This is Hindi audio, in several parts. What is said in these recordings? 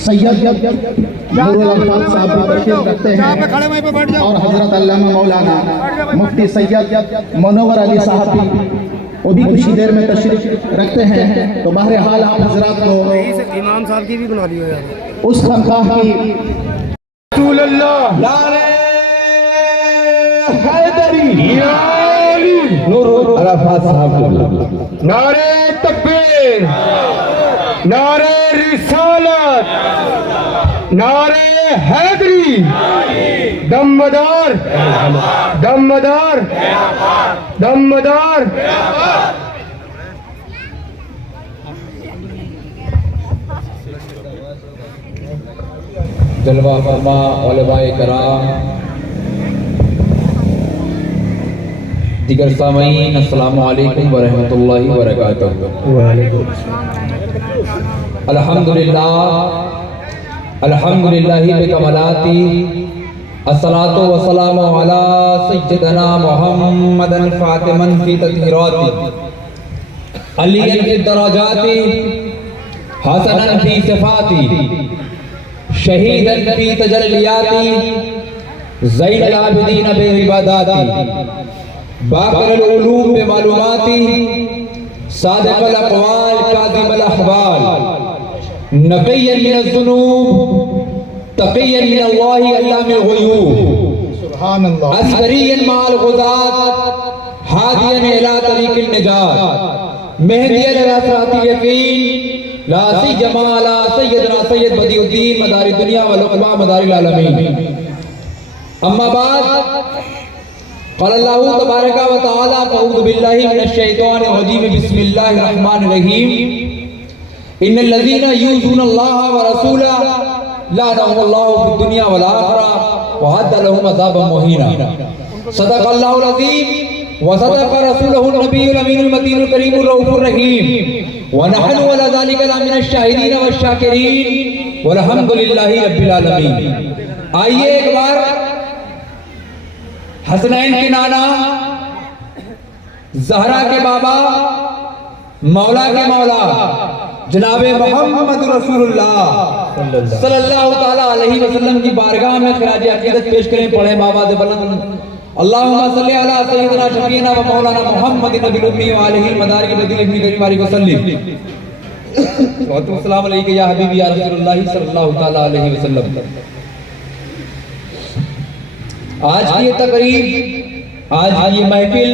सैयद नूरुल अल्फाज साहब भी तशरीफ रखते हैं और हजरत अल्लामा मौलाना मुफ्ती सैयद मनोवर अली साहब भी वो भी कुछ ही देर में तशरीफ रखते हैं। तो बहरहाल आप हजरात को इमाम साहब की भी बुला लियो यार उस खनकाह की नूरुल अल्फाज साहब को नारे तकबीर, नारे रिसालत, नारे हैदरी, दमदार दमदार दमदार। जलवा फरमा उलमाए कराम, दिगर सामीन, अस्सलामु अलैकुम व रहमतुल्लाहि व बरकातुहू। अल्हम्दुलिल्लाहि बिकमलाती, अस्सलातु वस्सलामु अला सय्यिदना मुहम्मदन फातिमन फी तत्हीराती, अलियन फी दराजाती, हसनन फी सिफाती, शहीदन फी तजल्लियाती, ज़ैनुल आबिदीन बे इबादाती, बाक़िरुल उलूम बे मालूमाती, सादिक़ुल अक़वाल काज़िमुल अहवाल, नक़िय्यन मिनज़ ज़ुनूब, तक़िय्यन मिनल्लाहि अल्लामिल ग़ुयूब, सुभान अल्लाह, अस्करिय्यन मअल ग़ुज़ात, हादियन इला तरीक़िन निजात, मेहदियन इला सिरातिल यक़ीन, ला सिय्यमा अला सय्यदना सय्यद बदीउद्दीन मदारिद दुनिया वल उक़बा मदारिल आलमीन। अम्मा बाद क़ाल अल्लाहु तबारक व तआला अऊज़ु बिल्लाहि मिनश शैतानिर रजीम, बिस्मिल्लाहिर रहमानिर रहीम। इन्नल लज़ीना यूज़ूना अल्लाह व रसूलहु लअनहुमुल्लाहु फिद दुनिया वल आखिरह व अद्द लहुम अज़ाबन मुहीना। सदक़ल्लाहुल अज़ीम व सदक़ रसूलुहुन नबियुल अमीनुल मतीनुल करीमुर रऊफ़ुर रहीम व नहनु अला ज़ालिका मिनश शाहिदीन व शाकिरीन वल्हम्दुलिल्लाहि रब्बिल आलमीन। आइए एक बार हसनैन के नाना, ज़हरा के बाबा, मौला के मौला जनाबे मोहम्मद रसूलुल्लाह सल्लल्लाहु ताला अलैहि वसल्लम की बारगाह में खिराज अकीदत पेश करें। पढ़े बाबा से बुलंद अल्लाहुम्मा सल्ली अला सय्यिदिना शफीना व मौलाना मुहम्मदिन नबिल उम्मी व आलिहि मदारिक बदिल इब्न करीम वाली वसल्लम। व अस्सलामु अलैका या हबीबी या रसूलुल्लाह सल्लल्लाहु ताला अलैहि वसल्लम। आज की ये तकरीब, आज की ये महफिल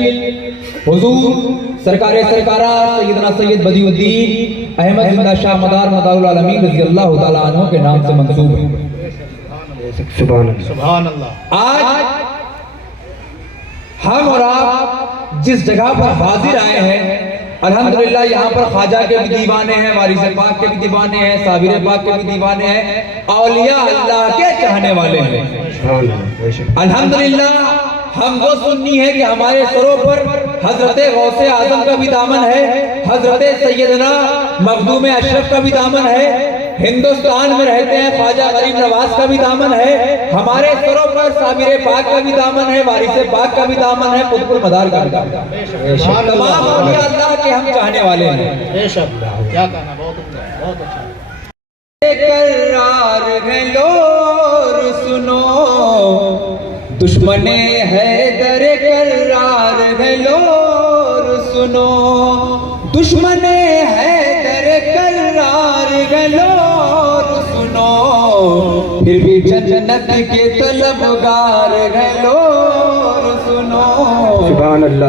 हुजूर सरकारे सरकारा सैयदना सैयद बदीउद्दीन अहमद जिंदा शाह मदार मदारुल आलमीन रज़ियल्लाहु ताला अन्हु के नाम से मंसूब है। सुभान अल्लाह। आज हम और आप जिस जगह पर हाजिर आए हैं, अल्हम्दुलिल्लाह यहाँ पर ख्वाजा के भी दीवाने हैं, वारिस पाक के भी दीवाने हैं, साबिर पाक के भी दीवाने हैं, औलिया अल्लाह के चाहने वाले हैं। अल्हम्दुलिल्लाह हम वो सुन्नी है कि हमारे सरों पर हजरत गौसे आजम का भी दामन है, हजरत सैयदना मखदूम अशरफ का भी दामन है, हिंदुस्तान में रहते हैं ख्वाजा गरीब नवाज का भी दामन है, हमारे सरों पर साबिर पाक का भी दामन है, वारिस पाक का भी दामन है, कुतुब मदार का भी दामन है। तमाम औलिया अल्लाह के हम चाहने वाले हैं। क्या कहना, बहुत अच्छा। करार है लोर सुनो, दुश्मने हैदर करार है लोर सुनो, दुश्मने हैदर करार है लोर सुनो, फिर भी जन्नत के तलबगार है लोर सुनो, सुभान अल्लाह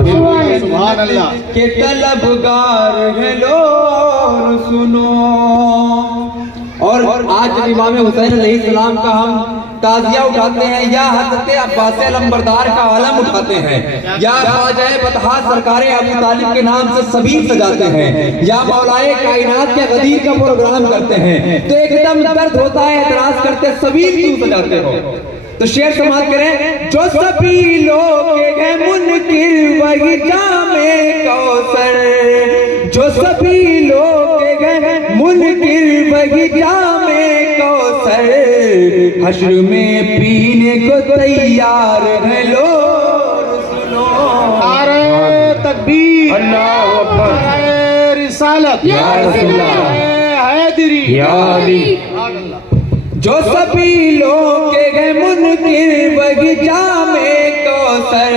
सुभान अल्लाह के तलबगार है लोर सुनो। और आज जब इमाम हुसैन अलैहिस्सलाम का हम ताज़िया उठाते हैं, या हज़रत अब्बास अलंबरदार का आलम उठाते हैं, या ख्वाजा बतहा सरकारे अबू तालिब के नाम से सबीर सजाते हैं, या मौलाए कायनात के गदीर का प्रोग्राम करते हैं, तो एकदम दर्द होता है, एतराज करते सबीर क्यों सजाते हो। तो शेर समाप्त करें, जो सभी लोग हैं मुनकिर वही जामे कौसर, जो सभी लोग हैं मुनकिर वही जामे कौसर, हश्र में पीने को तैयार है लोग सुनो। नारे तकबीर, अल्लाहु अकबर, नारे रिसालत, या रसूलल्लाह, नारे हैदरी या अली। जो सभी लोग के गए मुनकिर बगीचा में कौसर,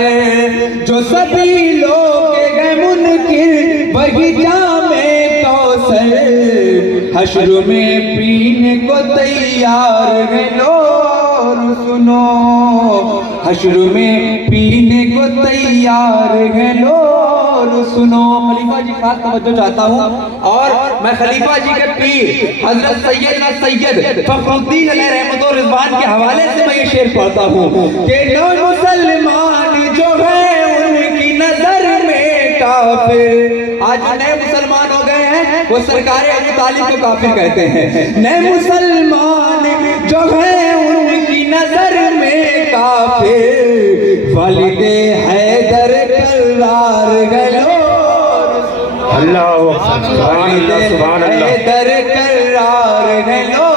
जो सभी लोग के गए मुनकिर बगीचा में कौसर, हश्र में पीने को तैयार है लो और सुनो, हश्र में पीने को तैयार है लो और सुनो। खलीफा जी खास तवज्जो चाहता हूँ और मैं खलीफा जी के पीर हजरत सैयद फखरुद्दीन अलैहि रहमत और रिजवान के हवाले से मैं ये शेर पढ़ता हूँ कि नौ मुसलमान जो है उनकी नजर में काफिर। आज नए मुसलमान हो गए हैं वो सरकार अबू तालिब को काफिर कहते हैं। नए मुसलमान जो है उनकी नजर में काफिर, वालिदे हैदर करार गलो अल्लाह सुभान अल्लाह। हैदर करार गलो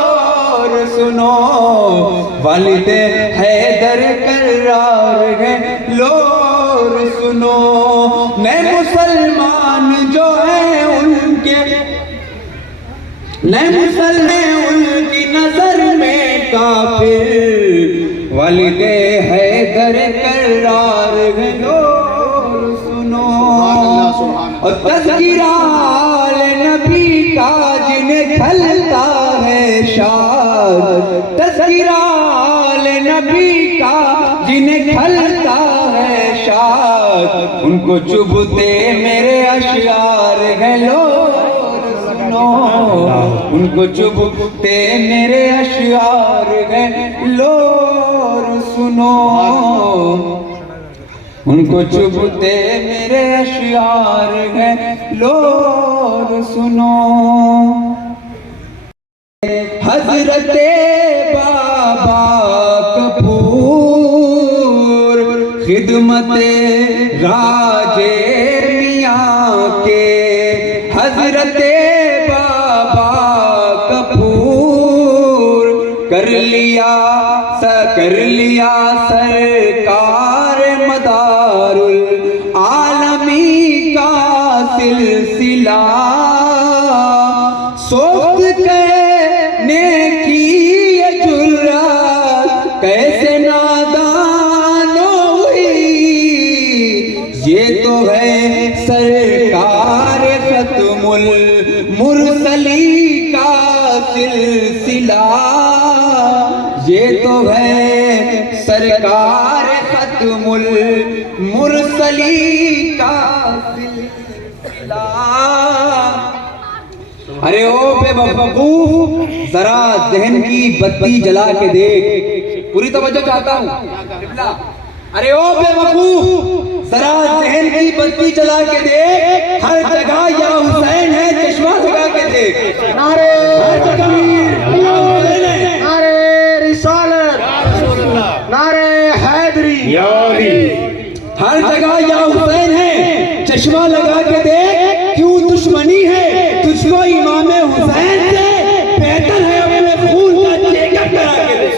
सुनो, वालिदे हैदर करार गलो सुनो। नए मुसलमान जो है उनके, नए मुसलमान उनकी नजर में काफिर, वालिदे हैदर करार गलो सुनो। और तज़किरा नबी का जिन्हें खलता है शाद, तज़किरा नबी का जिन्हें खलता है शाद, उनको चुभते मेरे अशयार गलो सुनो, उनको चुभते मेरे अशयार गलो सुनो, उनको चुभते मेरे अशयार गलो सुनो। हजरते बाबा कपूर खिदमते राजे मियाँ के, हजरते बाबा कपूर कर लिया सरकार मदारुल आलमी का सिलसिला, सोच कहने की ये जुर्रत कैसे नादानो हुई, ये तो है सरकार खत्मुल मुरसली का सिलसिला, ये तो है सरकार खत्मुल मुरसली का सिलसिला। अरे ओ बेवकूफ जरा जहन की बत्ती जला के देख, पूरी तवज्जो चाहता हूँ। अरे ओ बेवकूफ जरा जहन की बत्ती जला के देख, हर जगह या हुसैन है चश्मा लगा के देख। नारे हर जगह या हुसैन है, नारे रिसालत, नारे हैदरी या अली। हर जगह या हुसैन है चश्मा लगा के देख, क्यों दुश्मनी है तुझको इमाम हुसैन से, बेहतर है अपने खून का चेकअप करा के देख।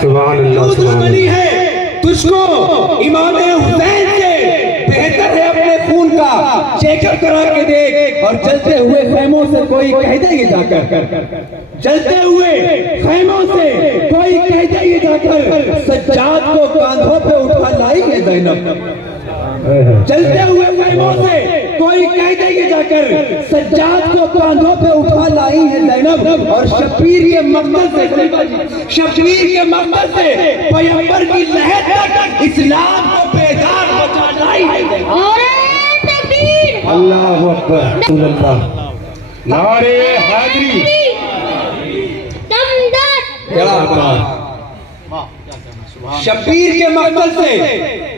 सुभान अल्लाह क्यों दुश्मनी है तुझको इमाम हुसैन से, बेहतर है अपने खून का चेकअप करा के देख। और जलते हुए खैमों से कोई कह दे ये जाकर, जलते हुए खैमों से कोई कह दे ये जाकर, सज्जाद को कांधों पे उठा लाई है ज़ैनब। चलते हुए खैमों से कोई कह दे ये जाकर, सज्जाद को कांधों पे उठा लाई है ज़ैनब। और शब्बीर के मकसद से, शब्बीर के मकसद से पैगंबर की लहर तक इस्लाम को बेदार बचा लाई है। अल्लाहु अकबर। नारे हैदरी शब्बीर के मकसद से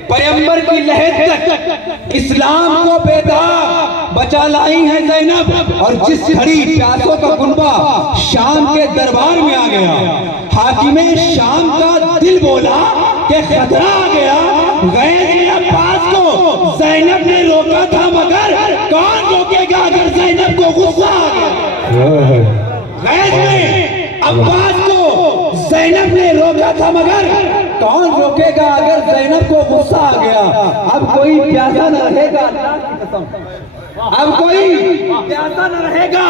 पैगंबर की लहर तक इस्लाम को बेदार बचा लाई है ज़ैनब। और जिस घड़ी प्यासों का कुनबा शाम के दरबार में आ गया, हाकिमे शाम का दिल बोला कि खतरा आ गया। गैस अब्बास को ज़ैनब ने रोका था, मगर कौन रोकेगा अगर ज़ैनब को गुस्सा आ गया। गैस में अब्बास को ज़ैनब ने रोका था, मगर कौन रोकेगा अगर ज़ैनब को गुस्सा आ गया। अब कोई प्यासा न रहेगा, अब कोई प्यासा न रहेगा,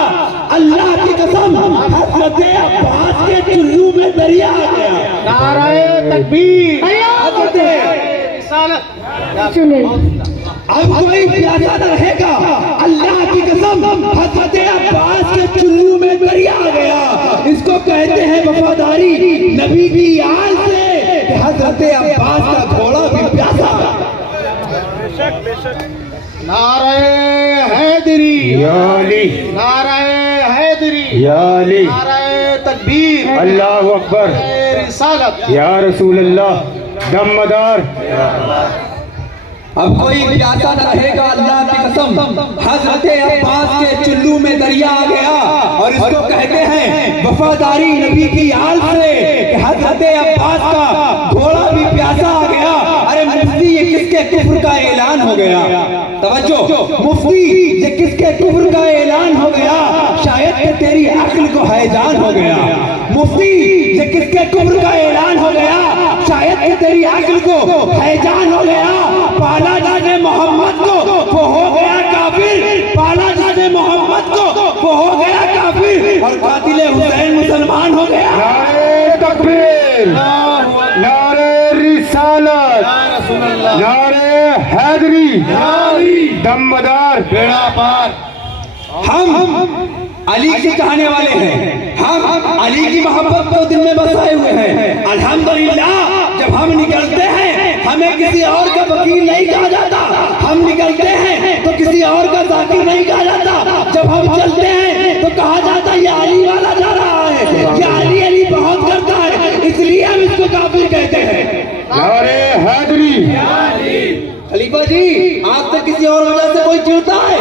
अल्लाह की कसम हजरत अब्बास के चुल्लू में दरिया आ गया। नारे तकबीर। अब कोई प्यासा न रहेगा, अल्लाह की कसम हजरत अब्बास के चुल्लू में दरिया आ गया। इसको कहते हैं वफादारी नबी की आल से कि हजरत अब्बास का घोड़ा भी प्यासा। नारे हैदरी, या अली, नारे हैदरी, या अली, नारे तकबीर, अल्लाह अकबर, रिसालत, या रसूल अल्लाह, दमदार। अब कोई प्यासा न रहेगा, अल्लाह की कसम हजरत अब्बास के चुल्लू में दरिया आ गया। और इसको कहते हैं वफादारी नबी की आल से कि हजरत अब्बास का घोड़ा भी प्यासा आ गया। अरे मुफ्ती ये किसके कुफ्र का ऐलान हो गया? तवज्जो, मुफ्ती ये किसके कुफ्र का ऐलान हो गया? शायद कि तेरी अक्ल को हैजान हो गया। मुफ्ती ये किसके कुफ्र का ऐलान हो गया? शायद कि तेरी अक्ल को हैजान हो गया। पाला जाने मोहम्मद को वो हो गया काफिर, पाला जाने मोहम्मद को वो हो गया काफिर, और कातिले हुसैन मुसलमान हो गया। नारे तकबीर, नारे रिसालत, नारे हैदरी, दमदार, बेड़ा पार। हम अली के चाहने वाले हैं, हम अली की मोहब्बत को दिल में बसाए हुए हैं। अल्हम्दुलिल्लाह जब हम निकलते हैं हमें किसी और का वकील नहीं कहा जाता, हम निकलते हैं तो किसी और का जाकिर नहीं कहा जाता। जब हम चलते हैं तो कहा जाता ये अली वाला जा रहा है, ये अली अली बहुत करता है, इसलिए हम इसको काफिर कहते हैं। नारे हैदरी, खलीफा जी आज तक किसी और वजह से कोई चिढ़ता है?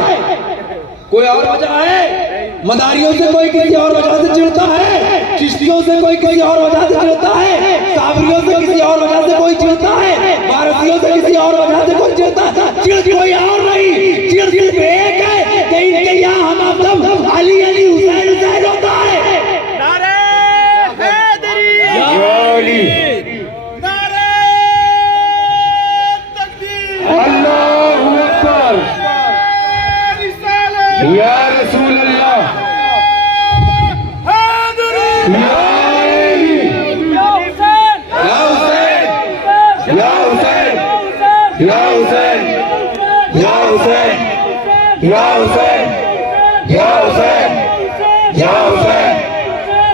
कोई और वजह है? मदारियों से कोई किसी और वजह से चिढ़ता है? चिश्तियों से कोई किसी और वजह से चिढ़ता है? साबरियों से किसी और वजह से कोई चिढ़ता है? वारसियों से किसी और वजह से कोई चिढ़ता है? चिढ़ कोई और नहीं, चिढ़ सिर्फ एक है कि इनके यहाँ हम सब अली अली हुसैन हुसैन होता है। नारे हैदरी, या अली, नारे तकबीर, अल्लाह अकबर, रिसालत, या रसूल अल्लाह, हैदरी, या अली, या हुसैन, या हुसैन, या हुसैन, या हुसैन, या हुसैन, या हुसैन, या हुसैन,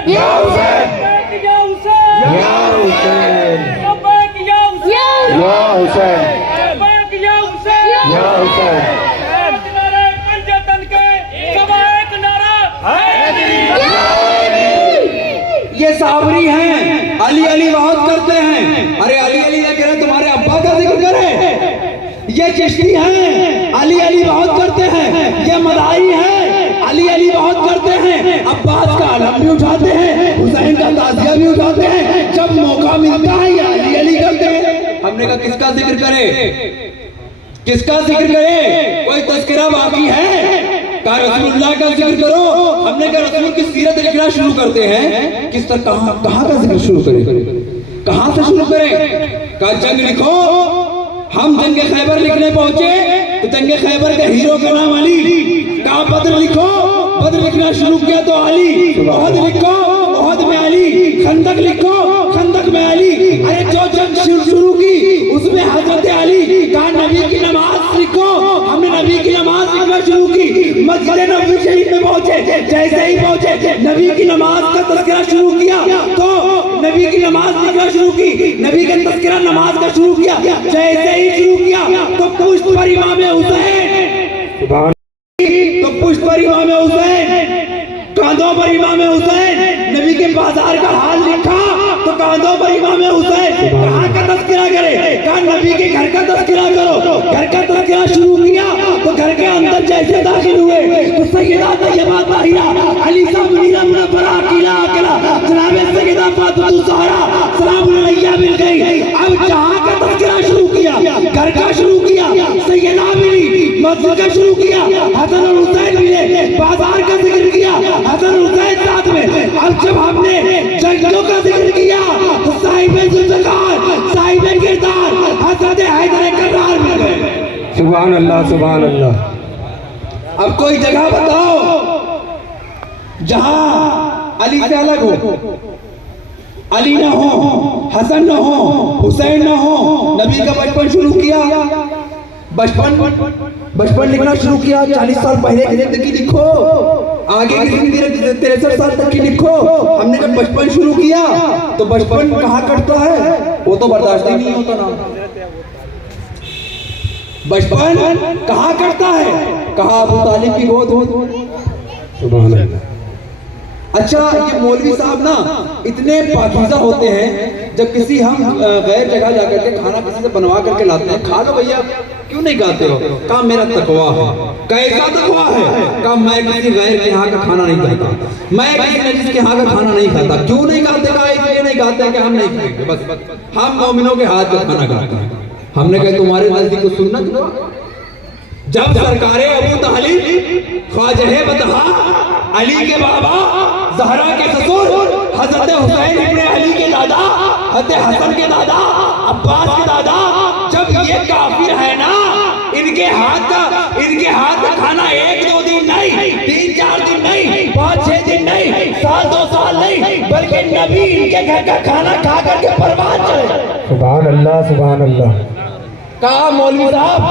या हुसैन, या हुसैन, या हुसैन, या हुसैन, या हुसैन। ये साबरी हैं, अली अली बहुत करते हैं। अरे अली अली ने कह तुम्हारे अब्बा का जिक्र करे। ये चिश्ती हैं, अली अली बहुत करते हैं। ये मदारी हैं, अली अली बहुत करते हैं। अब्बास का अलम भी उठाते हैं, हुसैन का ताजिया भी उठाते हैं। जब मौका मिलता है ये अली अली करते हैं। हमने कहा किसका जिक्र करे, किसका जिक्र करे? कोई तज़किरा बाकी है? कहा रसूलुल्लाह का जिक्र करो। हमने कहा रसूल की सीरत लिखना शुरू करते हैं, किस तरह कहाँ का जिक्र शुरू करें, कहाँ से शुरू करें? कहा जंग लिखो। हम जंग खैबर लिखने पहुंचे तो जंग खैबर के हीरो का नाम अली। कहा बद्र लिखो, बद्र लिखना शुरू किया तो अली। ओहद लिखो, ओहद में अली। खंदक लिखो, खंदक में अली। अरे जो जंग शुरू की उसमें हजरत अली। कहा नबी की नमाज लिखो, हमने नबी की नमाज लिखना शुरू की। मस्जिद नबवी शरीफ में पहुंचे, जैसे ही पहुंचे नबी की नमाज का तज़किरा शुरू किया तो नबी की नमाज लिखना शुरू की। नबी का तज़किरा नमाज का शुरू किया, जैसे ही शुरू किया तो पुष्ट पर इमाम हुसैन, तो पुष्ट पर इमाम हुसैन, कांधों पर इमाम हुसैन। नबी के बाजार का हाल लिखा तो कांधों पर इमाम हुसैन। कहाँ का तज़किरा करे? कहा नबी के घर का तज़किरा करो। घर का तज़किरा शुरू किया तो घर के अंदर जैसे दाखिल हुए तो सैयदा तैयबा ताहिरा अली साहब मीरा मुनव्वरा अकीला अकेला जनाब सैयदा फातिमा ज़हरा सलाम अलैहा मिल गई। अब जहाँ का तज़किरा शुरू किया, घर का शुरू किया, सैयदा मिली, मस्जिद का शुरू किया, हसन और हुसैन मिले, बाजार का जिक्र किया, हसन हुसैन साथ में। अब जब हमने जंगलों का जिक्र किया तो साहिबे ज़ुल्फ़िकार, साहिबे किरदार हज़रत हैदर कर्रार मिल गए। सुभान अल्लाह, सुभान अल्लाह। अब कोई जगह बताओ जहां अली से अलग हो, अली ना हो, हसन ना हो, हुसैन ना हो, नबी का बचपन शुरू किया, बचपन लिखना शुरू किया, 40 साल पहले की जिंदगी लिखो, आगे की जिंदगी 63 साल तक की लिखो। हमने जब बचपन शुरू किया तो बचपन कहाँ कटता है वो तो बर्दाश्त ही नहीं होता ना। बचपन कहाँ कटता है, कहाँ अबू तालिब की गोद हो। सुभान अल्लाह। अच्छा, ये मौलवी साहब ना इतने पाकीज़ा होते हैं, जब किसी हम गैर जगह जाकर के खाना किसी से बनवा करके लाते हैं, खा लो भैया, क्यों नहीं खाते हो? कहा मेरा तकवा है। कैसा तकवा है? कहा मैं किसी गैर के यहाँ का खाना नहीं खाता, मैं किसी नजीस के यहाँ का खाना नहीं खाता। क्यों नहीं खाते? कहा इसलिए नहीं खाते कि हम नहीं खाएंगे, बस हम मोमिनों के हाथ का खाना खाते हैं। हमने कहा तुम्हारे नजदीक को सुन्नत हुआ। जब सरकारे अबू तालिब, ख्वाजा बतहा, अली के बाबा, ज़हरा के ससुर, हजरत हुसैन इब्ने अली के दादा, हजरत हसन के दादा, अब्बास के दादा, जब ये काफिर है ना, इनके हाथ का खाना 1-2 दिन नहीं, 3-4 दिन नहीं, 5-6 दिन नहीं, 1-2 साल नहीं, बल्कि नबी इनके घर का खाना खा करके बर्बाद चले। सुभान अल्लाह, सुभान अल्लाह। कहा मौलवी साहब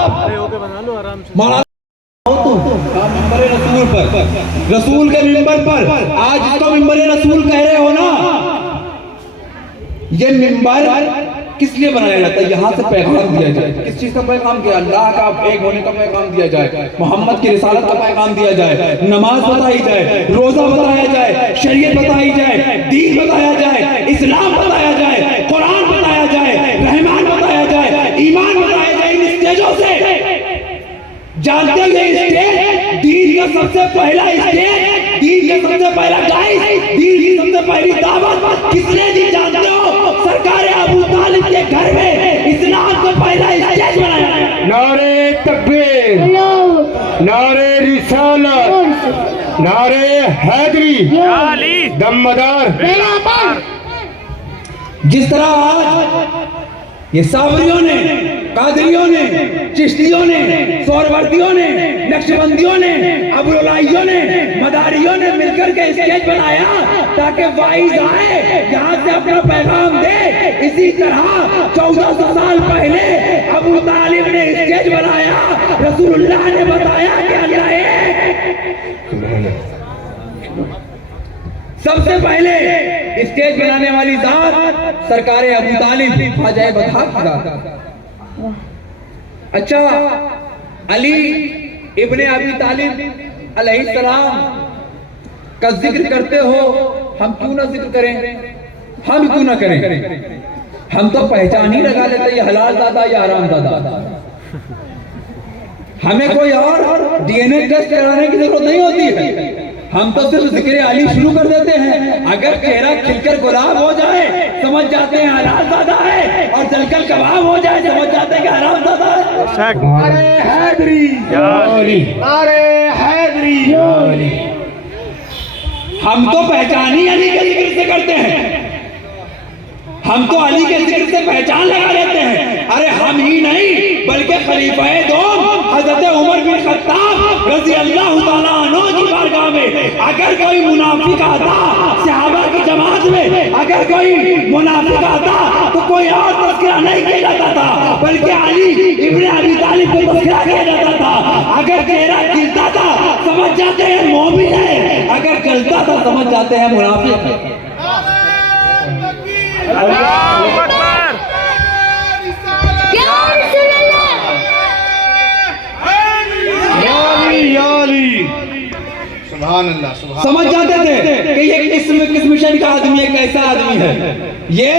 मिंबर रसूल पर, रसूल के मिंबर पर आज इसको मिंबर रसूल कह रहे हो ना, ये मिंबर किस लिए बनाया जाता है? यहाँ से पैगाम दिया जाए। किस चीज का पैगाम दिया? अल्लाह का एक होने का पैगाम दिया जाए, मोहम्मद की रिसालत का पैगाम दिया जाए, नमाज बताई जाए, रोजा बताया जाए, शरीयत बताई जाए, दीन बताया जाए, इस्लाम बताया जाए, कुरान बताया जाए, रहमान बताया जाए, ईमान बताया जाए। इन स्टेजों से जानते हैं स्टेज दीन का सबसे पहला स्टेज, दीन का सबसे पहला गाइस, दीन की सबसे पहली दावत किसने दी जानते हो? सरकार अबू तालिब के घर में इस्लाम का पहला स्टेज बनाया। नारे तकबीर, नारे रिसालत, नारे हैदरी, दमदार। जिस तरह आज ये सावरियों ने, कादरियों ने, चिश्तियों ने, सोहरवर्दियों ने, नक्शबंदियों ने, अबुलाइयों ने, मदारियों ने मिलकर के स्टेज बनाया ताकि वाइज आए, यहाँ से अपना पैगाम दे। इसी तरह 1400 साल पहले अबू तालिब ने स्टेज बनाया, रसूलुल्लाह ने बताया कि अल्लाह एक। सबसे पहले स्टेज बनाने वाली जात सरकार अबू तालिब, ख्वाजा बतहा की जात। अच्छा, अली इब्ने अबी तालिब अलैहिस्सलाम का जिक्र करते हो, हम क्यों ना जिक्र करें? हम क्यों ना करें? हम तो पहचान ही लगा लेते ये हलाल दादा या हराम दादा। हमें कोई और डीएनए टेस्ट कराने की जरूरत नहीं होती है, हम तो सिर्फ जिक्र अली शुरू कर देते हैं। अगर चेहरा खिलकर गुलाब हो जाए समझ जाते हैं हलाल दादा है, और जलकर कबाब हो जाए समझ जाते हैं कि हराम दादा है। अरे हैदरी, अरे हैदरी। हम तो पहचान ही अली के जिक्र से करते हैं, हम तो अली के जिक्र से पहचान लगा लेते हैं। अरे हम ही नहीं बल्कि खलीफाए दो हजरत उमर बिन खत्ताब रज़ी अल्लाह तआला अन्हु की बारगाह में अगर कोई मुनाफिक आता, सहाबा की जमात में अगर कोई मुनाफिक आता तो कोई और तस्करा नहीं किया जाता था, बल्कि अली इब्ने अबी तालिब को तस्करा किया जाता था। अगर चेहरा खिलता था समझ जाते हैं मोमिन है, अगर जलता था समझ जाते हैं मुनाफिक है। समझ जाते थे कि ये किस मिशन का आदमी है, कैसा आदमी है। ये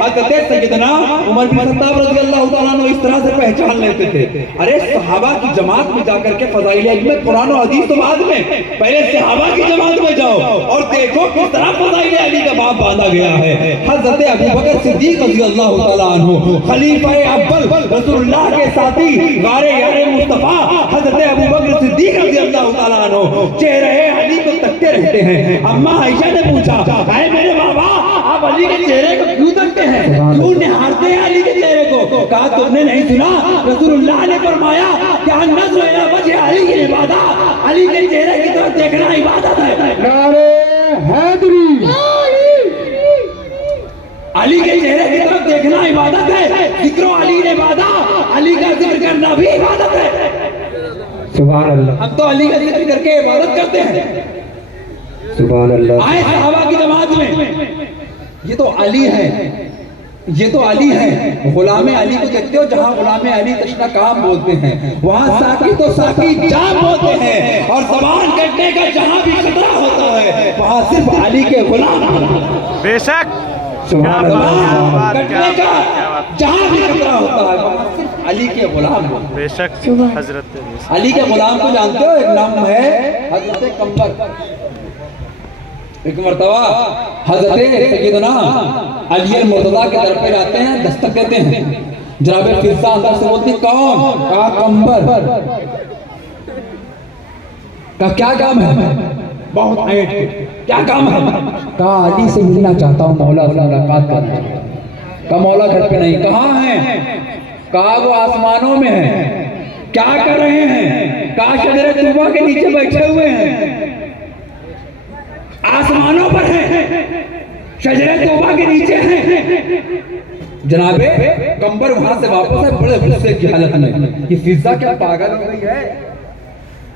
हज़रत सैयदना उमर बिन खत्ताब रज़ी अल्लाह तआला अन्हु इस तरह से पहचान लेते थे। अरे सहाबा की जमात में जाकर के फज़ाइल इल्म, कुरान और हदीस तो बाद में, पहले सहाबा की जमात में जाओ और देखो किस तरह फज़ाइल अली का बाप बांधा गया है। हज़रत अबू बकर सिद्दीक़ रज़ी अल्लाह तआला अन्हु खलीफाए अव्वल रसूलुल्लाह के साथी गारे यारे मुस्तफा हज़रत अबू बकर सिद्दीक़ रज़ी अल्लाह तआला अन्हु चेहरे अली को तकते रहते हैं। अम्मा आयशा ने पूछा, है मेरे बाबा आप अली के चेहरे को क्यों देखते हैं, क्यों निहारते हैं अली के चेहरे को? कहा तुमने नहीं सुना रसूलुल्लाह ने फरमाया कि नज़र इला वजह अली की इबादत, अली के चेहरे की तरफ देखना इबादत है। नारे हैदरी, अली के चेहरे की तरफ देखना इबादत है। जिक्रो अली ने इबादत, अली का जिक्र करना भी इबादत है। सुभान अल्लाह, हम तो अली का जिक्र करके इबादत करते हैं। सुभान अल्लाह। आए सहाबा की जमात में, ये तो अली है, ये तो अली है। गुलाम अली को देखते हो, जहां गुलाम अली तशना काम बोलते हैं वहां साकी तो साकी जाम बोलते हैं, और जबान कटने का जहां भी खतरा होता है वहां सिर्फ अली के गुलाम। बेशक सुभान अल्लाह, कटने का जहां भी खतरा होता है वहां सिर्फ अली के गुलाम बोलते हैं। बेशक हजरत अली के गुलाम को जानते हो, एक नाम है हजरत कंबर। एक मरतबा हजरत सैयदना अली मुर्तजा के दर पे जाते हैं, दस्तक देते हैं। जनाब फिजा अंदर से बोलती कौन? कहा कंबर। का क्या काम है? बहुत ऐट के क्या काम है? कहा अली से मिलना चाहता हूँ, मौला से मुलाकात करना चाहता हूं। कहा मौला घर पे नहीं। कहाँ है? कहा वो आसमानों में है। क्या कर रहे हैं? कहा शजरे तूबा के नीचे बैठे हुए हैं, आसमानों पर है, शजरे तौबा के नीचे हैं। जनाबे कंबर वहां से वापस है बड़े गुस्से की हालत में। ये फिजा क्या पागल हो गई है?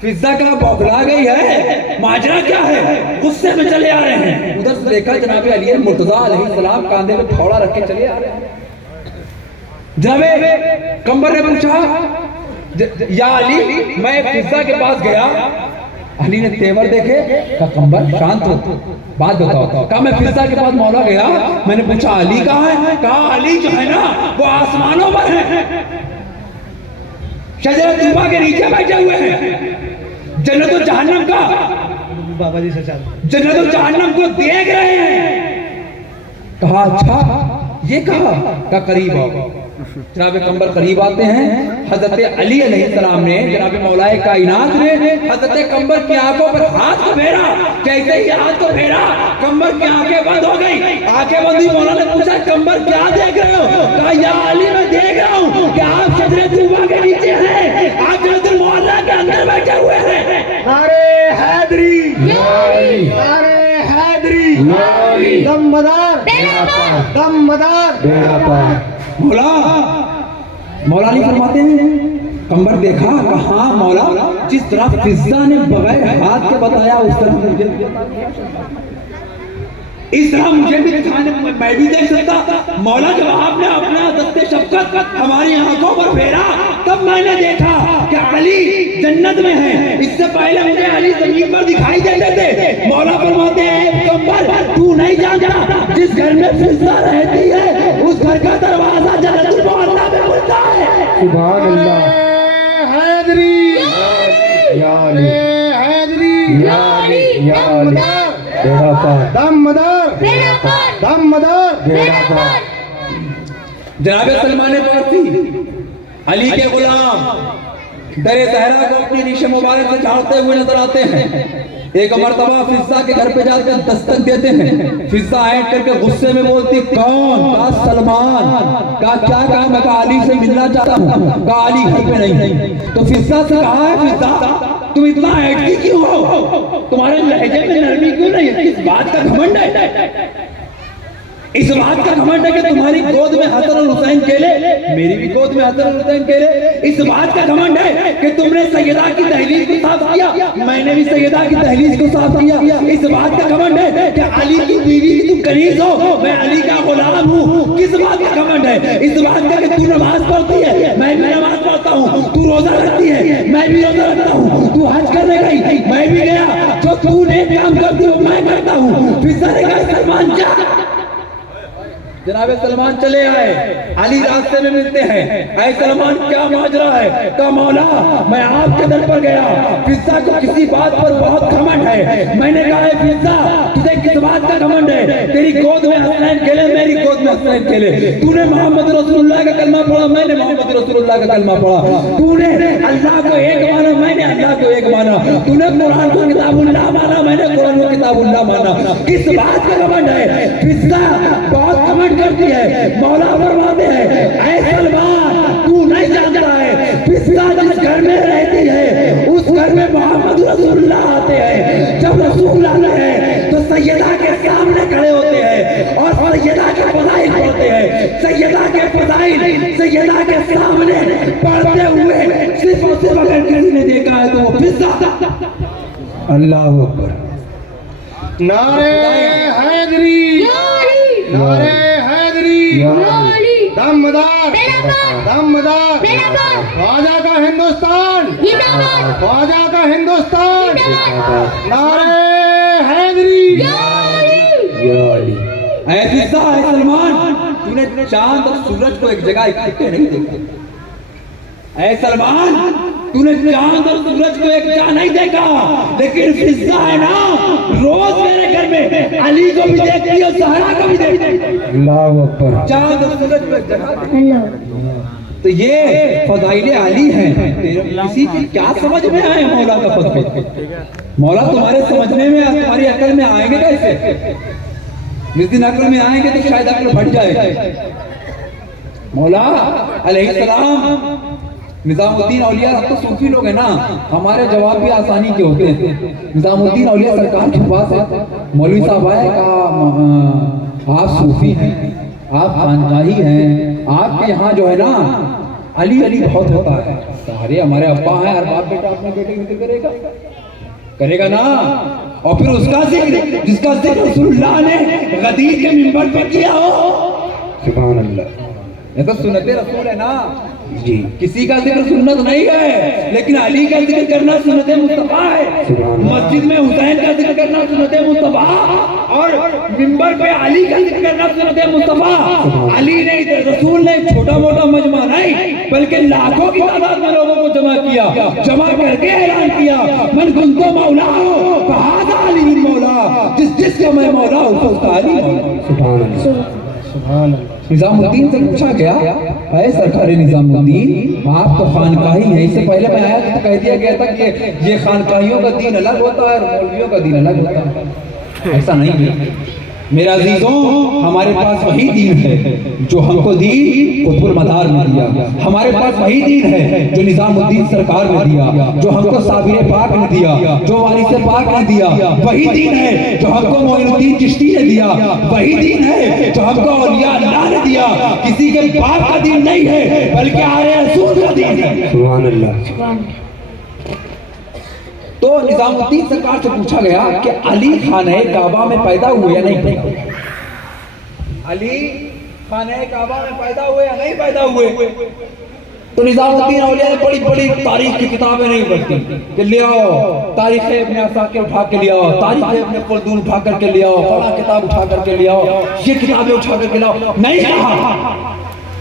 फिजा क्या बौखला गई है? माजरा क्या है? गुस्से में चले आ रहे हैं। उधर से देखा जनाबे अली मुर्तजा अलैहिस्सलाम कांधे पे थौड़ा रख के चले आ रहे हैं। जनाबे कंबर ने पूछा या अली, मैं फिजा के पास गया। अली ने तेवर देखे, कहा कंबर शांत हो, बात बताओ। कहा मैं फिजा के पास मौला गया, मैंने पूछा अली कहाँ है? कहा अली जो है ना वो आसमानों पर है, शजरे तूबा के नीचे बैठे हुए हैं, जन्नत और जहन्नम का बाबा जी से जन्नत और जहन्नम को देख रहे हैं। कहा अच्छा ये कहा करीब आओ। जनाब कंबर करीब आते हैं। हजरत अली अलैहिस्सलाम ने, जनाब मौलाए कायनात ने हजरत कंबर की आंखों पर हाथ को फेरा। जैसे ही हाथ को फेरा कंबर की आंखें बंद हो गई। आंखें बंद हुई, मौला ने पूछा कंबर क्या देख रहे हो? कहा या अली मैं देख रहा हूँ कि आप शजरे तूबा के नीचे हैं, आप जन्नतुल मुअल्ला के अंदर बैठे हुए हैं। नारे हैदरी, नारे हैदरी, दमदार, दमदार। मौला अली फरमाते हैं कंबर देखा, कहा मौला जिस तरह फिजा ने बगैर हाथ के बताया उस तरह मुझे, इस तरह मुझे भी दिखाने, मैं भी देख सकता। मौला जब आपने अपना दस्ते शफकत हमारी आंखों पर फेरा तब मैंने देखा कि अली जन्नत में है। इससे पहले मुझे अली जमीन पर दिखाई देते थे। मौला फरमाते हैं कंबर तू नहीं जानता, जिस घर में फिजा रहती है उस घर का दरवाजा जन्नतुल मुअल्ला में खुलता है। सुभान अल्लाह। हैदरी या अली, हैदरी या अली, या अली, बेड़ा पार, दमदार, बेड़ा पार, दमदार, बेड़ा पार। जनाब सलमान फारसी अली के गुलाम दरे सहरा को अपनी रीश मुबारक से झाड़ते हुए नजर आते हैं। एक मर्तबा फिजा के घर पे जाकर दस्तक देते हैं। फिजा ऐड करके गुस्से में बोलती कौन? कहा सलमान। कहा क्या काम है? कहा अली से मिलना चाहता हूँ। कहा अली घर पे नहीं। तो फिजा से कहा है फिजा तुम इतना ऐडकी क्यों हो? तुम्हारे लहजे में नरमी क्यों नहीं? किस बात का घमंड है? इस बात का घमंड है कि तुम्हारी गोद में हसन और हुसैन खेले, मेरी भी गोद में हसन और हुसैन खेले। इस बात का घमंड है कि तुमने सैयदा की दहलीज को साफ किया, मैंने भी सैयदा की दहलीज को साफ किया। इस बात का घमंड है कि अली की बीवी की तुम कनीज हो, मैं अली का गुलाम हूँ। किस बात का घमंड है? इस बात का कि तू नमाज पढ़ती है, मैं भी नमाज पढ़ता हूँ। तू रोजा रखती है, मैं भी रोजा रखता हूँ। तू हज करने गई, मैं भी गया। जो तू नेक काम करती हो मैं करता हूँ। फिर सलमान जा। जनाब सलमान चले आए, अली रास्ते में मिलते हैं। ऐ सलमान क्या माजरा है? कहा मौला मैं आपके दर पर गया, फिजा को किसी बात पर बहुत घमंड है। मैंने कहा है फिजा तुझे किस बात का घमंड है? तेरी गोद में हसनैन खेले, मेरी गोद में हसनैन खेले। तूने मोहम्मद रसूलुल्लाह का कलमा पढ़ा, मैंने मोहम्मद रसूलुल्लाह का कलमा पढ़ा। तूने अल्लाह को एक माना, मैंने अल्लाह को एक माना। तूने कुरान को किताबुल्लाह माना, मैंने कुरान को किताबुल्लाह माना। किस बात का घमंड है? फिजा बहुत घमंड प्रकट करती है। मौला फरमाते हैं ऐ सलमान तू नहीं जानता है फिजा जिस घर में रहती है उस घर में मोहम्मद रसूलुल्लाह आते हैं। जब रसूल आते हैं तो सैयदा के सामने खड़े होते हैं और सैयदा के फज़ाइल पढ़ते हैं। सैयदा के फज़ाइल सैयदा के सामने पढ़ते हुए सिर्फ और सिर्फ अगर किसी ने देखा है तो वो फिजा। अल्लाह अकबर। नारे हैदरी, नारे हैदरी, दमदार दमदार, ख्वाजा का हिंदुस्तान, ख्वाजा का हिंदुस्तान, नारे हैदरी। ऐ फिजा ऐ सलमान तूने चांद और सूरज को एक जगह इकट्ठे नहीं देखा। ऐ सलमान तूने चांद और सूरज को एक जगह नहीं देखा, लेकिन फिजा है ना रोज मेरे घर में अली को भी देखती है, ज़हरा को भी देखती है। अल्लाह अकबर। चांद और सूरज को एक जगह तो ये फज़ाइले अली हैं। किसी की क्या समझ में आए मौला का फज़ाइल? मौला तुम्हारे समझने में तुम्हारी अकल में आएंगे कैसे? जिस दिन अकल में आएंगे तो शायद अकल फट जाए। मौला अलैहिस्सलाम निजामुद्दीन औलिया, हम तो सूफी लोग हैं ना, हमारे जवाब भी आसानी के होते हैं। निजामुद्दीन औलिया सरकार के पास है, मौलवी साहब आए कहा आप सूफी हैं, आप खानजाही हैं, आपके यहाँ जो है ना अली अली बहुत होता है। अरे हमारे अब्बा हैं, हर बाप बेटा अपने बेटे की जिक्र करेगा करेगा ना। और फिर उसका जिक्र जिसका जिक्र रसूलुल्लाह ने गदीर के मिंबर पे किया हो। सुभान अल्लाह। ये तो सुन्नते रसूल है ना जी। किसी का जिक्र सुन्नत नहीं है, लेकिन अली का जिक्र करना सुन्नते मुस्तफा है। मस्जिद में हुसैन का जिक्र करना सुन्नते मुस्तफा और मिंबर पे अली का जिक्र करना सुन्नते मुस्तफा। अली ने रसूल ने छोटा मोटा मजमा नहीं बल्कि लाखों की तादाद में लोगों को जमा किया, जमा करके ऐलान किया मन कुंतो मौला हो फहादा अली मौला, जिसका मैं मौला हूं उसका अली मौला। सुभान अल्लाह, सुभान अल्लाह। निजामुद्दीन से पूछा गया अरे सरकारी निजामुद्दीन आप तो खानकाही हैं, इससे पहले मैं आया तो कह दिया गया था कि ये खानकाहियों का दीन अलग होता है और मौलवियों का दीन अलग होता है। ऐसा नहीं है मेरा अजीजों, हमारे पास वही दीन है जो हमको दीन कुतुबुल मदार ने दिया। हमारे पास वही दीन है जो निजामुद्दीन सरकार ने दिया, जो हमको साबिर पाक ने दिया, जो वारिस पाक ने दिया। वही दीन है जो हमको मोइनुद्दीन चिश्ती ने दिया। वही दीन है जो हमको औलिया अल्लाह ने दिया। किसी के बाप का दीन नहीं है बल्कि आले रसूल का दीन है। सुभान अल्लाह। तो निजामुद्दीन सरकार से पूछा गया कि अली खाने काबा में पैदा हुए या नहीं पैदा हुए? अली खाने काबा में पैदा हुए या नहीं पैदा हुए? तो निजामुद्दीन औलिया ने बड़ी बड़ी तारीख की किताबें नहीं पढ़ती कि ले आओ तारीख इब्न असाकिर उठा के ले आओ, तारीख इब्न खुल्दून उठा करके ले आओ, फलां किताब उठा करके ले आओ, ये किताबें उठा करके लाओ। नहीं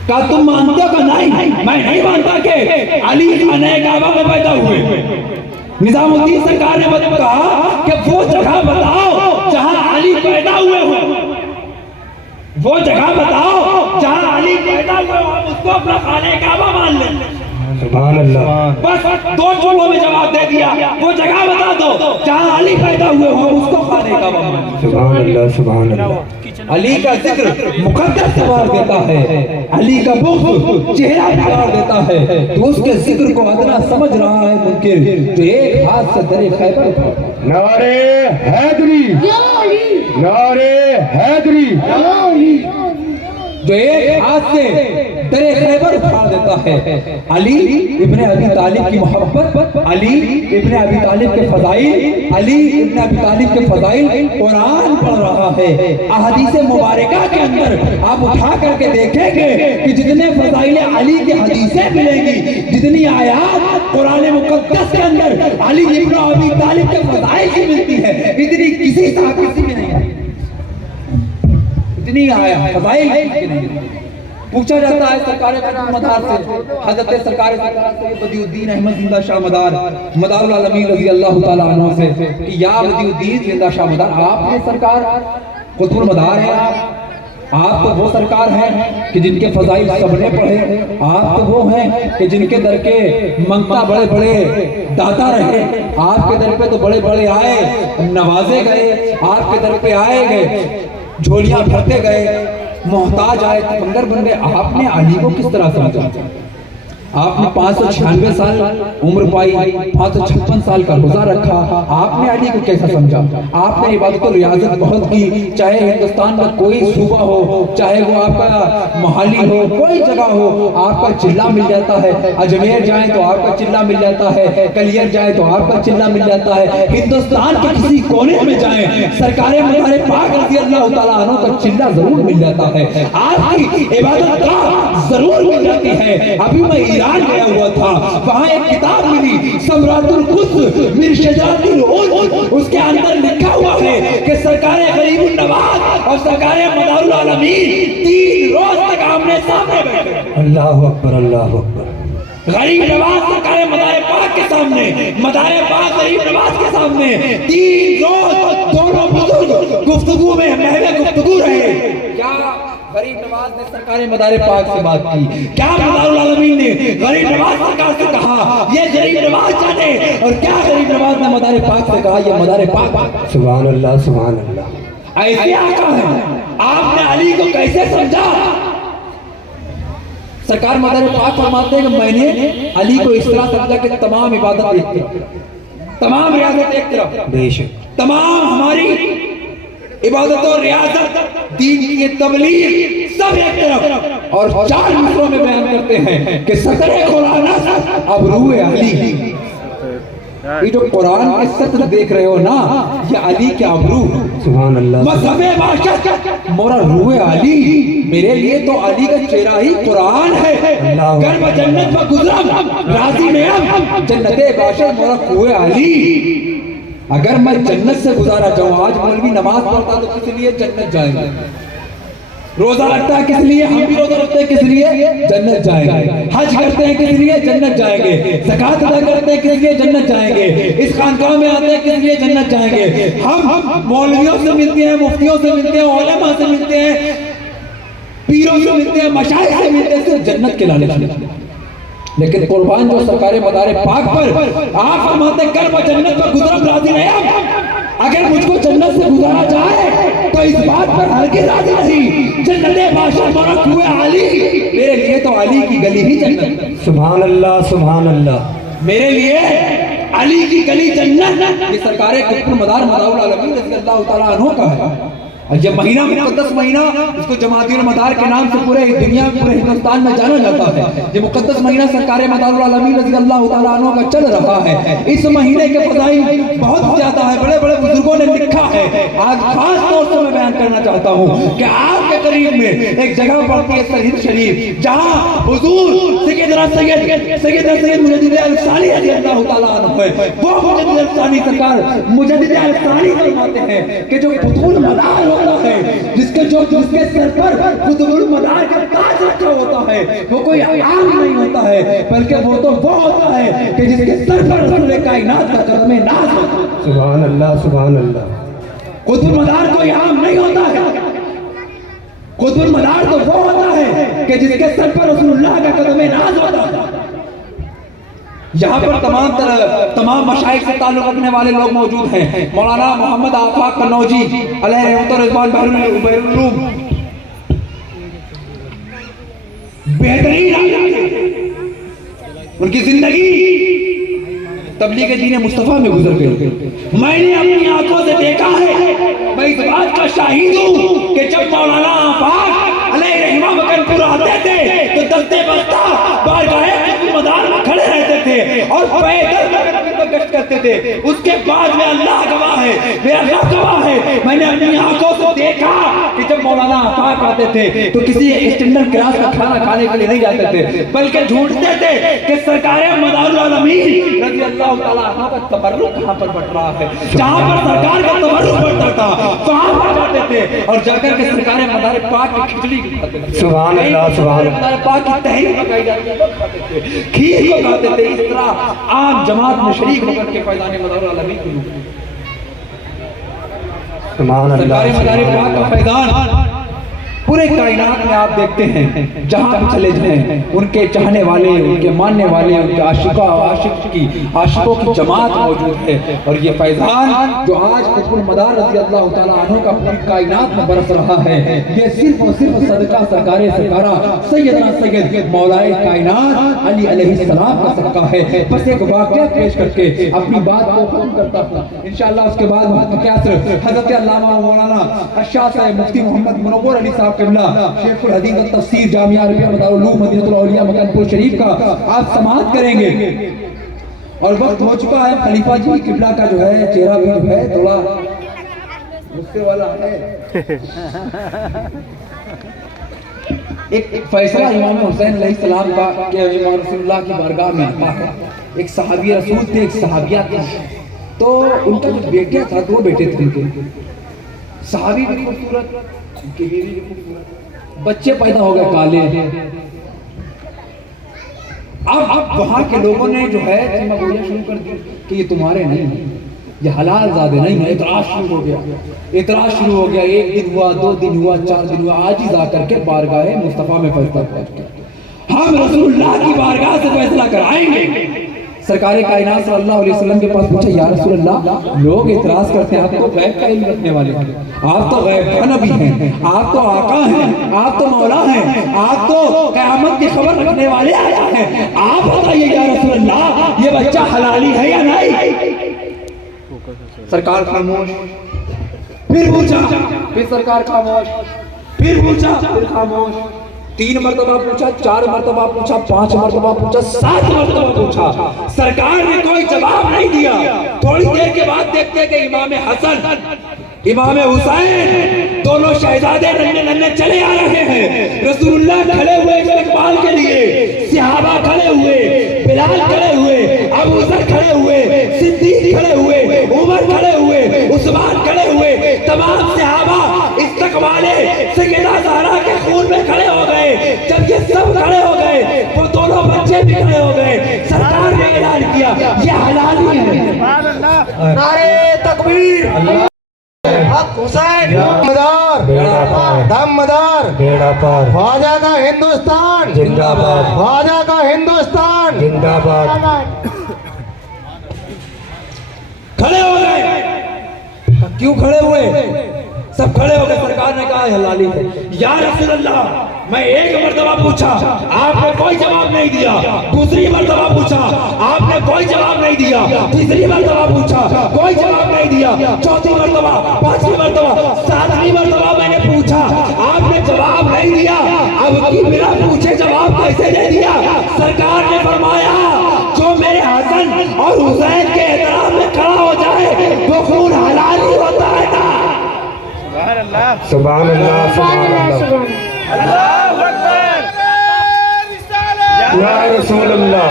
कहा तुम मानते हो? नहीं, मैं नहीं मानता कि अली खाने काबा में पैदा हुए। निजामुद्दीन सरकार ने कहा कि वो जगह बताओ जहां अली पैदा हुए हो, वो जगह बताओ जहां अली पैदा हुए हो, हम उसको अपना खाने काबा मान लें। सुभान अल्लाह। बस दो जुमलों में जवाब दे दिया, वो जगह बता दो जहां अली पैदा हुए हो, उसको खाने काबा मान लें। सुभान अल्लाह, सुभान अल्लाह। अली का जिक्र मुकद्दस सवार देता है, अली का बुग़्ज़ चेहरा बिगाड़ देता है। तो उसके जिक्र को अदना समझ रहा है मुनकिर जो एक हाथ से दरे खैबर उठा। नारे हैदरी, नारे हैदरी, जो एक हाथ से दरे खैबर उठा देता है। अली इब्ने अबी तालिब की मोहब्बत, अली इब्ने अबी तालिब के फज़ाइल, अली इब्ने अबी तालिब के फज़ाइल कुरान पढ़ रहा है। अहदीस मुबारका के अंदर आप उठा करके देखेंगे कि जितने फज़ाइल अली की हदीसें मिलेंगी, जितनी आयात कुरान मुक़द्दस के अंदर अली इब्ने अबी तालिब के फज़ाइल की मिलती है, इतनी किसी साहब में नहीं है। इतनी आया फज़ाइल। पूछा जाता है सरकार मदार से, हजरत सरकार से बदियुद्दीन अहमद जिंदा शाह मदार मदारुल आलमीन रज़ी अल्लाह तआला अन्हु से कि या बदियुद्दीन जिंदा शाह मदार, आपने सरकार कुतुबुल मदार है, आप तो वो सरकार हैं कि जिनके फज़ाइल सबने पढ़े। आप तो वो हैं कि जिनके दर के मंगता बड़े बड़े दाता रहे। आपके दर पे तो बड़े बड़े आए, नवाजे गए, आपके दर पे आए गए, झोलियां भरते गए। मोहताज आए तफंगर बन गए। आपने अली को किस तरह समझा? आपने 596 साल उम्र पाई, 556 साल का रोजा रखा, आपने अली को कैसा समझा? आपने इबादत और रियाजत बहुत की, चाहे हिंदुस्तान का कोई सूबा हो, चाहे वो आपका मोहाली हो, कोई जगह हो, आपका चिल्ला मिल जाता है। अजमेर जाए तो आपका चिल्ला मिल जाता है, कलियर जाए तो आपका चिल्ला मिल जाता है। हिंदुस्तान के किसी कोने में जाए सरकारे मदारे पाक रज़ी अल्लाह तआला अन्हु का चिल्ला जरूर मिल जाता है, आपकी इबादत का जरूर मिल जाती है। अभी मैं ईरान गया हुआ था, वहां एक किताब मिली सम्रातुल कुद्स मिन शजरातिल उल्द, उसके अंदर लिखा हुआ है कि सरकारे गरीबुन नवाज और सरकारे मदारुल आलमीन 3 रोज तक आमने सामने बैठे। अल्लाह अकबर, अल्लाह अकबर। गरीब नवाज सरकारे मदारे पाक के सामने, मदारे पाक गरीब नवाज के सामने 3 रोज दोनों बुजुर्ग गुफ्तगू में महवे गुफ्तगू रहे। क्या गरीब नवाज ने सरकारे मदारे पाक से बात की? क्या मदारुल आलमीन ने गरीब नवाज सरकार से कहा ये गरीब नवाज जाने, और क्या गरीब नवाज ने मदारे पाक से कहा ये मदारे पाक? सुभान अल्लाह, सुभान अल्लाह। ऐसे आका है, आपने अली को कैसे समझा? सरकार मदारे पाक फरमाते हैं कि मैंने अली को इस तरह समझा कि तमाम इबादत एक तरफ, तमाम रियाजत एक तरफ, बेशक तमाम हमारी इबादत और रियाजत, दीन की तबलीग सब एक तरफ। और 4 मिसरों में बयान करते हैं कि सतरे कुरान अब रूए अली। ये जो कुरान के सत्र देख रहे हो ना, ये अली के अबरू। सुभान अल्लाह। मज़हबे बादशाह मोरा रूए अली, मेरे लिए तो अली का चेहरा ही कुरान है। गर्भ जन्नत में गुजरा राजी में अब जन्नते बादशाह मोरा कुए अली। अगर मैं जन्नत से गुजारा जाऊं, आज मौलवी नमाज पढ़ता तो किस लिए जन्नत जाएंगे, रोजा रखता है किस लिए, हम भी रोजा रखते हैं किस लिए, जन्नत जाएंगे। हज करते हैं किस लिए, जन्नत जाएंगे। ज़कात अदा करते हैं किस लिए, जन्नत जाएंगे। इस खानकाह में आते हैं किस लिए, जन्नत जाएंगे। हम मौलवियों से मिलते हैं, मुफ्तियों से मिलते हैं, उलेमा से मिलते हैं, पीरों से मिलते हैं, मशाइख से मिलते हैं, सिर्फ जन्नत के लालच में। लेकिन कुर्बान जो सरकारे मदारे पाक पर आप फरमाते कर्म जन्नत पर गुजरम राजी नहीं। अगर मुझको जन्नत से गुजारा जाए तो इस बात पर हरगिज़ राजी नहीं। जन्नते बादशाह मोरा कुए अली, मेरे लिए तो अली की गली ही जन्नत। सुभान अल्लाह, सुभान अल्लाह। मेरे लिए अली की गली जन्नत। ये सरकारे कुतुब मदार मदारुल आलमीन रज़ी अल्लाह तआला अन्हु का है। और ये महीना मुकद्दस महीना, इसको जमातुल मदार के नाम से पूरे दुनिया में, पूरे हिंदुस्तान में जाना जाता है। ये मुकद्दस महीना सरकारे मदारुल आलमीन रज़ी अल्लाह तआला अन्हु का चल रहा है। इस महीने के फज़ाइल बहुत ज्यादा है, बड़े बड़े बुजुर्गों ने लिखा है। आज खास तौर से मैं बयान करना चाहता हूँ कि आपके करीब में एक जगह पड़ती है सरहिंद शरीफ, जहाँ हुजूर सैयदना सैयद मुजद्दिद अल-सानी रज़ी अल्लाह तआला अन्हु है। वो मुजद्दिद अल-सानी सरकार मुजद्दिद अल-सानी फरमाते हैं कि जो कुतुबुल मदार होता है, जिसके सर पर कुतुबुल मदार का ताज रखा होता है, वो कोई आम नहीं होता है, बल्कि वो तो वो होता है कि जिसके सर पर रसूल कायनात का कदम नाज होता है। सुभान अल्लाह, सुभान अल्लाह। कुतुबुल मदार कोई आम नहीं होता है। कुतुबुल मदार तो वो होता है कि जिसके सर पर रसूलुल्लाह का कदम नाज होता है। यहाँ पर तमाम मशाइख से ताल्लुक़ रखने वाले लोग मौजूद हैं। मौलाना मोहम्मद आफाक कन्नौजी अलैहि रहमत व रिज़वान बहरुल उलूम, बेहतरीन उनकी जिंदगी तबलीग दीन मुस्तफा में गुजर गई। मैंने अपनी आंखों से देखा है, मैं इस बात का शाहिद हूँ कि जब मौलाना आफाक अलैहि रहमा मकनपुर आते थे तो दस्ते बस्ता बारगाहे मदार में खड़े रहते थे और पैदल गश्त करते थे। उसके बाद में अल्लाह गवाह है, मेरा रब गवाह है, मैंने अपनी आंखों से देखा कि जब मौलाना आफाक आते थे तो किसी स्टैंडर्ड क्लास का खाना खाने के लिए नहीं जाते थे, बल्कि ढूंढते थे कि सरकारे मदारुल आलमीन रज़ी अल्लाह तआला अन्हु का तबर्रुक कहां पर बढ़ रहा है। जहां पर सरकार का तबर्रुक बढ़ता था वहां पर जाते थे और जाकर के सरकारे मदार पाक की खिचड़ी खाते थे। सुभान अल्लाह, सुभान अल्लाह। मदार पाक की तहरीर पकाई जाती है, खाते थे, खीर को खाते थे। इस तरह आम जमात में शरीक होकर के फैज़ान मदारुल आलमीन को सुभान अल्लाह, सरकारे मदार पाक का फैज़ान पूरे कायनात में आप देखते हैं जहां भी चले जाएं उनके चाहने वाले, उनके मानने वाले, उनके आशिकों की जमात मौजूद है। और ये फैजान जो आज कुतुबुल मदार रज़ी अल्लाह तआला अन्हु का पूरी कायनात में बरस रहा है, ये सिर्फ और सिर्फ सदका सरकारे सरकारा सैयदना सैयद मौलाए कायनात अली अलैहिस्सलाम का सदका है। बस एक वाक़या पेश करके अपनी बात को खत्म करता हूं। इंशाअल्लाह उसके बाद हज़रत अल्लामा मौलाना अशाह साहब मुफ्ती मोहम्मद मुनव्वर अली साहब किबला शेखुल हदीस व तफसीर जामिया अरबिया मदारुल उलूम मदीनतुल औलिया मकानपुर शरीफ का आप समाअत करेंगे। और वक्त हो चुका है, खलीफा जी किबला का जो है चेहरा भी जो है थोड़ा गुस्से वाला है। एक फैसला इमाम हुसैन अलैहिस्सलाम का कि इमाम रसूलुल्लाह की बारगाह में आता है। एक सहाबी रसूल थे, एक सहाबिया थी, तो उनका जो बेटा था, दो बेटे थे उनके, सहाबी भी खूबसूरत, उनकी बीवी भी खूबसूरत, बच्चे पैदा हो गए काले। अब वहां के लोगों ने जो है चीमा बोलना शुरू कर दी कि ये तुम्हारे नहीं है, ये हलाल ज़ादे नहीं है। इतराज शुरू हो गया, इतराज शुरू हो गया। 1 दिन हुआ, 2 दिन हुआ, 4 दिन हुआ, आज ही जा करके बारगाह मुस्तफ़ा में फैसला पहुंच गया, हम रसूलुल्लाह की बारगाह से फैसला कराएंगे। सरकार कायनात सल्लल्लाहु अलैहि वसल्लम के पास पूछा, या रसूलल्लाह, लोग इतराज करते हैं, आप तो गैब का इल्म रखने वाले हैं, आप तो गैब का नबी हैं, आप तो आका हैं, आप तो मौला हैं, आप तो क़यामत की खबर रखने वाले आया हैं, आप बताइए या रसूलल्लाह ये बच्चा हलाली है या नहीं। सरकार खामोश, फिर पूछा, फिर सरकार खामोश, फिर पूछा, फिर खामोश, 3 मरतबा पूछा, 4 मरतबा पूछा, 5 मरतबा पूछा, 7 मरतबा पूछा, सरकार ने कोई जवाब नहीं दिया। थोड़ी देर के बाद देखते कि इमाम हसन, इमाम हुसैन दोनों शहजादे नन्हे नन्हे चले आ रहे हैं। रसूलुल्लाह खड़े हुए इस्तकबाल के लिए, सहाबा खड़े हुए, बिलाल खड़े हुए, अबू ज़र खड़े हुए, सिद्दीक खड़े हुए, उमर खड़े हुए, उस्मान खड़े हुए, तमाम सहाबा इस्तकबाले सैयदा ज़हरा के खून में खड़े हो गए। जब ये सब खड़े हो गए, वो दोनों बच्चे भी खड़े हो गए। सरकार ने ऐलान किया, ये हलाली है। नारे तकबीर, हक हुसैन, दमदार, ख्वाजा का हिंदुस्तान जिंदाबाद, ख्वाजा का हिंदुस्तान जिंदाबाद। खड़े हो गए। क्यों खड़े हुए? सब खड़े हो गए। सरकार ने कहा हलाली है। या रसूलल्लाह, मैं 1 मरतबा पूछा, आपने कोई जवाब नहीं दिया। दूसरी मरतबा पूछा, आपने कोई जवाब नहीं दिया। तीसरी मरतबा पूछा, कोई जवाब नहीं दिया। चौथी मरतबा, 5वीं मरतबा, 7वीं मरतबा मैंने पूछा, आपने जवाब नहीं दिया। अब की बिना पूछे जवाब कैसे दे दिया? सरकार ने फरमाया, जो मेरे हसन और हुसैन के एहतराम में खड़ा हो जाए वो खून हलाली होता है ना। सुभान अल्लाह, सुभान अल्लाह, अल्लाहु अकबर। या रसूल अल्लाह,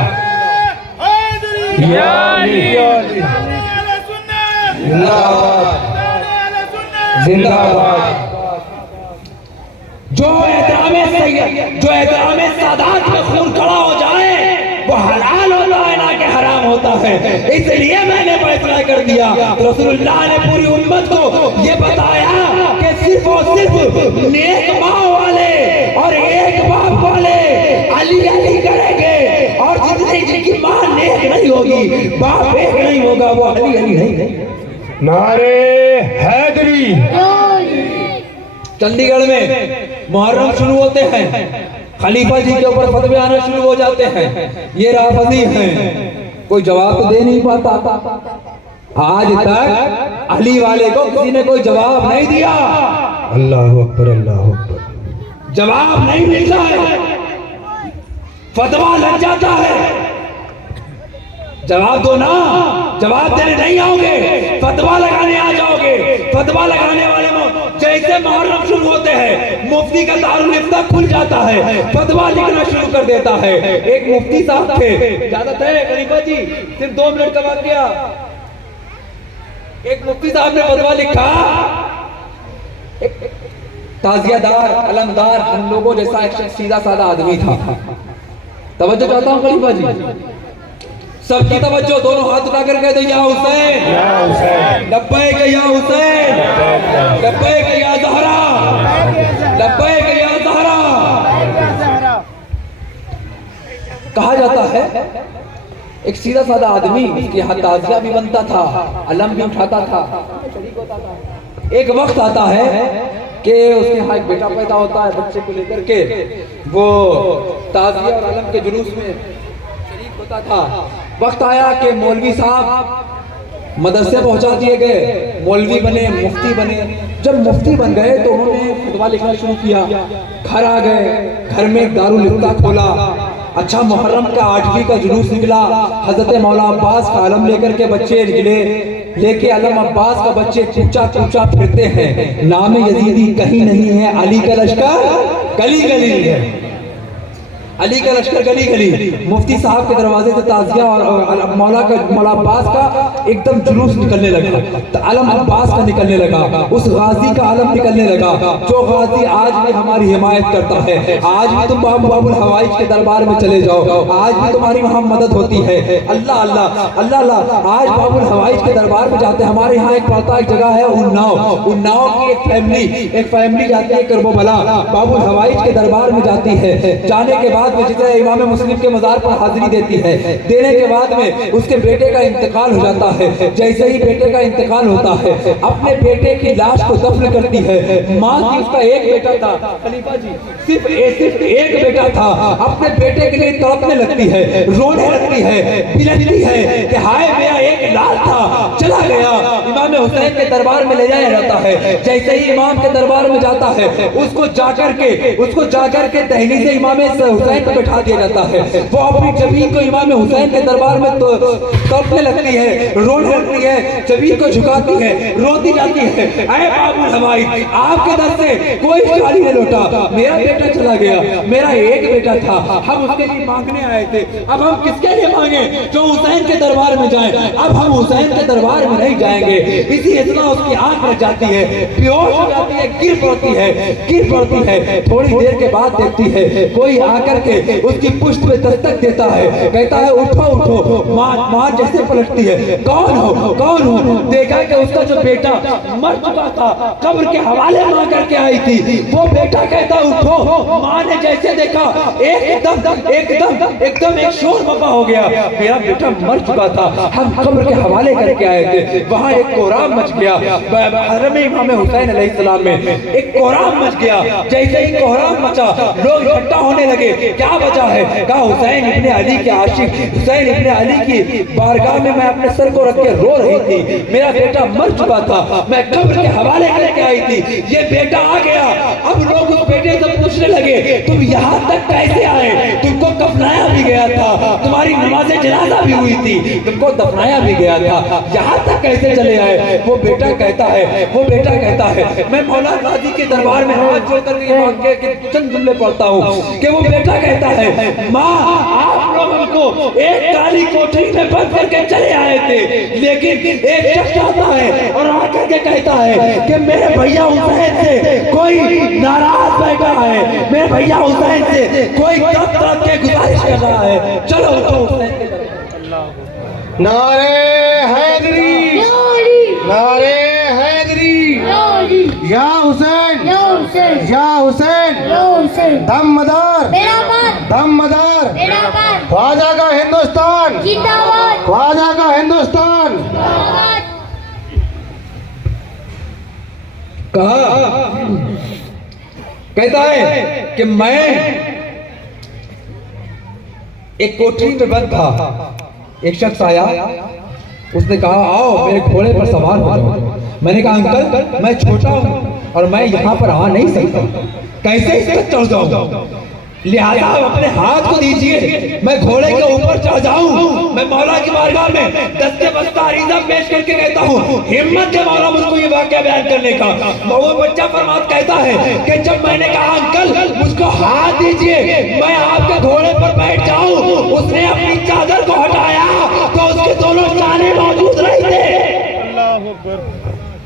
या अली, जिंदाबाद, जिंदाबाद। जो एहतराम सादात में खून खड़ा हो जाए वो हलाल होता है ना कि हराम होता है। इसलिए मैंने फैसला कर दिया। रसूलुल्लाह ने पूरी उम्मत को ये बताया कि सिर्फ और सिर्फ नेक माँ वाले और एक बाप वाले अली अली करेंगे, और जिनकी माँ नेक नहीं होगी, बाप एक नहीं होगा, वो अली अली नहीं। नारे हैदरी। चंडीगढ़ में मुहर्रम शुरू होते हैं, खलीफा जी के ऊपर फतवे आना शुरू हो जाते हैं। ये राफजी हैं, कोई जवाब तो दे नहीं पाता। आज तक अली वाले को किसी ने कोई जवाब नहीं दिया। अल्लाह अकबर, अल्लाह अकबर। जवाब नहीं मिलता है, फतवा लग जाता है। जवाब दो ना, जवाब देने नहीं आओगे, फतवा लगाने आ जाओगे। फतवा लगाने वाले जैसे मुहर्रम शुरू होते हैं, मुफ्ती का दारुल इफ्ता खुल जाता है, फतवा लिखना शुरू कर देता है। एक मुफ्ती साहब थे, ज्यादा थे खलीफा जी, सिर्फ 2 मिनट का वाकया। एक मुफ्ती साहब ने फतवा लिखा, एक ताजियादार, अलमदार, हम लोगों जैसा एक सीधा साधा आदमी था। तवज्जो चाहता हूँ खलीफा जी, सबकी तवज्जो, दोनों हाथ उठा कर कह दो, या हुसैन, लब्बैक या हुसैन, लब्बैक या ज़हरा, लब्बैक या ज़हरा। कहा जाता है एक सीधा साधा आदमी उसके यहाँ ताजिया भी बनता था, अलम भी उठाता था। एक वक्त आता है कि उसके यहाँ एक बेटा पैदा होता है, बच्चे को लेकर के वो ताजिया और अलम के जुलूस में शरीक होता था। वक्त आया कि मौलवी साहब मदरसे पहुंचा दिए गए, मौलवी बने, मुफ्ती बने। जब मुफ्ती बन गए तो उन्होंने फतवा लिखना शुरू किया। घर आ गए, घर में एक दारुल इफ्ता खोला। अच्छा मुहर्रम का 8वीं का जुलूस निकला, हजरत मौला अब्बास का अलम लेकर के बच्चे निकले। लेके अलम अब्बास का बच्चे कूचा कूचा फिरते हैं। नाम यजीदी कहीं नहीं है, अली का लश्कर गली गली है। अली का लश्कर गली गली। मुफ्ती साहब के दरवाजे से ताजिया और मौला अब्बास का एकदम जुलूस निकलने लगा, तो अलम अब्बास का निकलने लगा, उस गाजी का अलम निकलने लगा जो गाजी आज भी हमारी हिमायत करता है। आज भी तुम बाबुल हवाइज के दरबार में चले जाओ, आज भी तुम्हारी वहां मदद होती है। अल्लाह अल्लाह अल्लाह अल्लाह। आज बाबुल हवाइज के दरबार में जाते हैं। हमारे यहाँ एक पड़ता एक जगह है उन्नाव की एक फैमिली जाती है करबला, बाबुल हवाइज के दरबार में जाती है। जाने के बाद जितना इमाम मुस्लिम के मजार पर हाजिरी देती है, देने के बाद में उसके बेटे का इंतकाल हो जाता है। जैसे ही बेटे का इंतकाल होता है, अपने बेटे की लाश को दफन करती है। माँ की उसका एक बेटा था, खलीफा जी सिर्फ एक बेटा था। अपने बेटे के लिए तड़पने लगती है, रोने लगती है, बिलखती है कि हाय मेरा एक लाल था चला गया। इमाम हुसैन के दरबार में ले जाया जाता है। जैसे ही इमाम के दरबार में जाता है, उसको जाकर के दहलीज से इमाम हुसैन को बैठा दिया जाता है। वो अपनी जमीन को इमाम हुसैन के दरबार में तड़पने लगती है, रोने लगती है, जमीन को झुकाती है, रोती जाती है। अरे बाबुल हवाइज, आपके दर से कोई खाली नहीं लौटा, मेरा बेटा चला गया, मेरा एक बेटा था, हम उसके लिए मांगने आए थे। अब हम किसके लिए मांगे? जो हुसैन के दरबार में जाए। अब हम हुसैन के दरबार में नहीं जाएंगे। इसी इतना उसकी आंख रख जाती है, बेहोश हो जाती है, गिर पड़ती है। थोड़ी देर के बाद देखती है कोई आकर के उसकी पुष्ट पे दस्तक देता है, कहता है उठो उठो। माँ जैसे पलटती है, कौन हो? देखा कि उसका जो बेटा मर चुका था, कब्र के हवाले माँ करके आई थी। वो बेटा कहता उठो। माँ ने जैसे देखा एकदम एक शोर बपा हो गया। मेरा बेटा मर चुका था, हम कब्र के हवाले करके आए थे। वहाँ एक कोहराम मच गया। हरम इमाम हुसैन अलैहिस्सलाम में एक कोहराम मच गया। जैसे ही कोहराम मचा, लोग इकट्ठा होने लगे। क्या वजह है? कहा हुसैन इब्ने अली के आशिक, हुसैन इब्ने अली की बारगाह में मैं अपने सर को रख के रो रही थी। मेरा बेटा मर चुका था, मैं कब्र के हवाले करके आई थी। ये बेटा आ गया। अब लोग उस बेटे से पूछने लगे तुम यहाँ तक कैसे आए? तुमको दफनाया भी गया था, तुम्हारी नमाज़े जनाजा भी हुई थी, तुमको दफनाया भी गया था, यहाँ तक कैसे चले आए? वो बेटा कहता है मैं मौला गाजी के दरबार में हाथ जोड़कर के चंद जुमले पढ़ता हूँ कि वो बेटा कहता है माँ आप लोग हमको एक काली कोठरी में बंद करके चले आए थे, लेकिन एक शख्स आता है और आकर के कहता है कि मेरे भैया हुसैन से कोई नाराज बैठा है, मेरे भैया हुसैन से कोई तरह के गुजारिश कर रहा है, चलो हुसैन के दरबार। नारे हैदरी, नारे हैदरी, या हुसैन, या हुसैन, दमदार, दमदार, ख्वाजा का हिंदुस्तान, ख्वाजा का हिंदुस्तान। कहा कहता है कि मैं एक कोठरी में बंद था, एक शख्स आया, उसने कहा आओ मेरे घोड़े पर सवार हो जाओ। मैंने कहा अंकल मैं छोटा हूँ और मैं यहाँ पर आ नहीं सकता, कैसे इस पर चढ़ जाऊँ? लिहाजा आप अपने हाथ को दीजिए, मैं घोड़े के ऊपर चढ़ जाऊं। मैं मौला की बारगाह में दस्ते बस्ता अरीज़ा पेश करके कहता हूँ हिम्मत है मौला मुझको ये वाक़या बयान करने का। वो बच्चा फरमात कहता है कि जब मैंने कहा अंकल मुझको हाथ दीजिए मैं आपके घोड़े पर बैठ जाऊं, उसने अपनी चादर को हटाया तो उसके दोनों शाने मौजूद नहीं थे।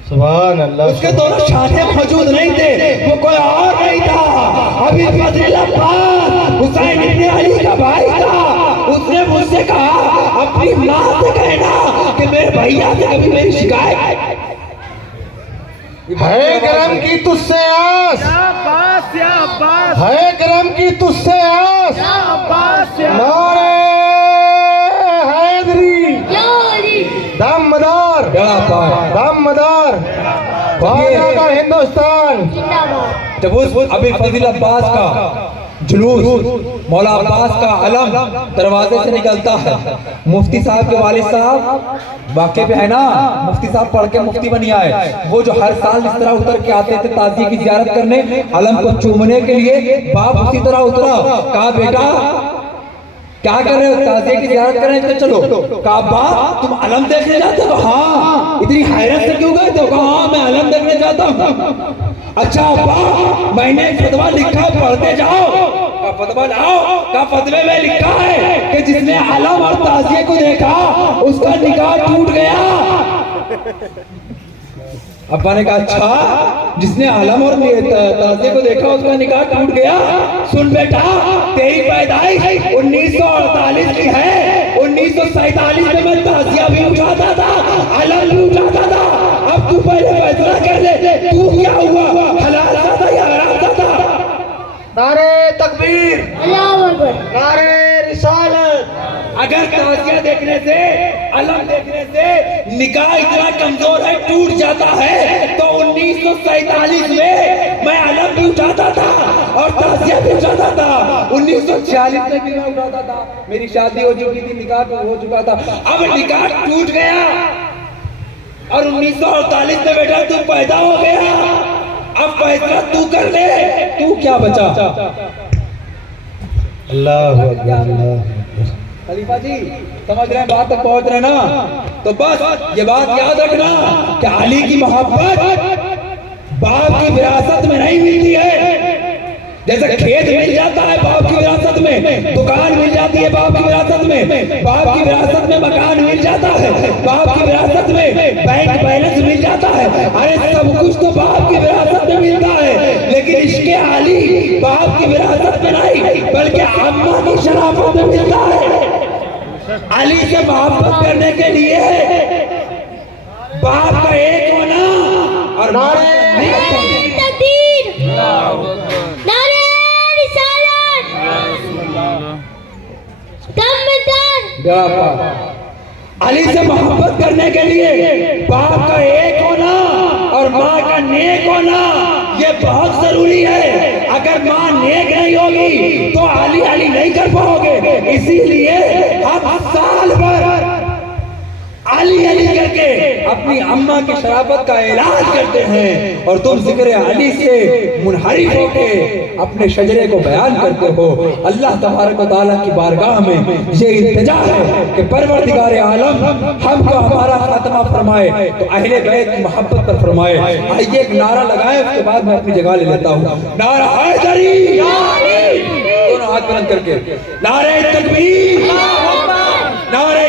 सुभान अल्लाह। उसके दोनों शाने मौजूद नहीं थे, वो कोई और नहीं था, अभी फजल अब्बास हुसैन इब्ने अली का भाई था। उसने मुझसे कहा अपनी माँ से कहना कि मेरे भैया से कभी मेरी शिकायत है करम की तुझसे आस, है करम की तुझसे आस, नारे हैदरी, दमदार दमदार, बाला का हिंदुस्तान। जब उस अभी फजील अब्बास का जुलूस, मौला अब्बास का अलम दरवाजे से निकलता है, मुफ्ती साहब के वालिद साहब वाक़े पे है ना, मुफ्ती साहब पढ़ के मुफ्ती बनी आए, वो जो हर साल इस तरह उतर के आते थे ताज़िए की ज़ियारत करने, अलम को चूमने के लिए, बाप उसी तरह उतरा, कहा बेटा क्या कर रहे हो, ताज़िए की ज़ियारत करने तो चलो, कहा बाप तुम अलम देखने जाते हो, हाँ इतनी हैरत से क्यों गए थे, कहा हाँ मैं अलम देखने जाता हूँ। अच्छा अब्बा मैंने फतवा लिखा पढ़ते जाओ, का फतवा लाओ, का फतवे में लिखा है कि जिसने अलम और ताज़िए को देखा उसका निकाह टूट गया। अब्बा ने कहा अच्छा जिसने अलम और ताज़िए को देखा उसका निकाह टूट गया। सुन बेटा तेरी पैदाइश 1948 की है, 1947 में मैं ताज़िया भी उठाता था, अलम भी उठाता था। अब तू पहले फैसला कर ले, तू क्या हुआ, हलाल था या हराम था? नारे तकबीर, नारे रिसालत। अगर ताज़िया देखने से, अलम देखने से निकाह इतना कमजोर है टूट जाता है, तो 1947 में मैं अलम भी उठाता था और ताज़िया भी उठाता था, 1946 में भी मैं उठाता था, मेरी शादी हो चुकी थी, निकाह हो चुका था। अब निकाह टूट गया और 1948 में बेटा तू पैदा हो गया, अब फैसला तू कर ले, तू क्या बचा। अल्लाह अल्लाह। खलीफा जी समझ रहे हैं, बात तक पहुंच रहे ना, तो बस ये बात याद रखना कि अली की मोहब्बत बाप की विरासत में नहीं मिलती है। जैसे खेत मिल जाता है बाप की विरासत में, दुकान मिल जाती है बाप की विरासत में, बाप की विरासत में मकान मिल जाता है, बाप की विरासत में बैंक बैलेंस मिल जाता है, अरे सब कुछ तो बाप की विरासत में मिलता है, लेकिन इश्क़ अली बाप की विरासत में नहीं बल्कि अम्मा की शराफत में मिलता है। अली से मोहब्बत करने के लिए बाप का एक होना और अली से मोहब्बत करने के लिए बाप का एक होना और माँ का नेक होना ये बहुत जरूरी है। अगर माँ नेक नहीं होगी तो अली अली नहीं कर पाओगे। इसीलिए हम साल भर अली अली करके अपनी अम्मा की शराफत का इलाज करते हैं और तुम जिक्र अली से मुनहरिफ होके अपने शजरे को बयान करते हो। अल्लाह तबारक व तआला की बारगाह में ये इल्तिजा है कि परवरदिगार आलम हमको हमारा खात्मा फरमाए तो अहले बैत की मोहब्बत पर फरमाए। आइए एक नारा लगाएं, उसके बाद मैं अपनी जगह ले लेता हूँ। नारा हैदरी, दोनों हाथ बुलंद करके नारे तकबीर, नारे